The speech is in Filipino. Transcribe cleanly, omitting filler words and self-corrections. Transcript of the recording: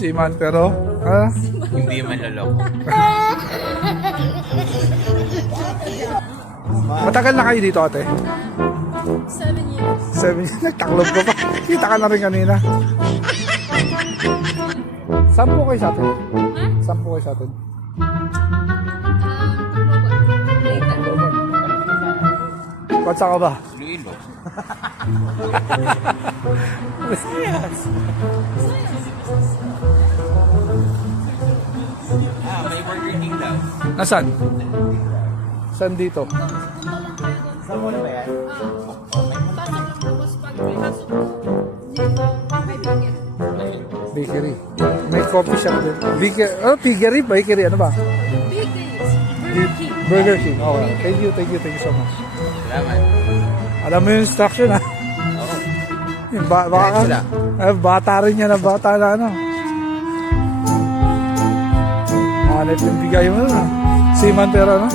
Seaman pero, Hindi man loloko. matagal na kayo dito ate? 7 years. 7 years, nagtaklob ko pa. Kita ka na rin kanina. Saan po kayo sa atin? Ha? Saan po kayo sa atin? Bansa ka ba? Iloilo. May Burger King daw. Nasaan? Saan dito? Saan mo na ba yan? Bakery. May coffee shop din. Piggery? Bakery? Ano ba? Burger King. Okay. Thank you so much. Salamat. Alam mo yung instruction ha? Oo. Yung baka Sila. bata rin yan na bata na ano. Hanip yung bigay mo na. Seaman pero ano?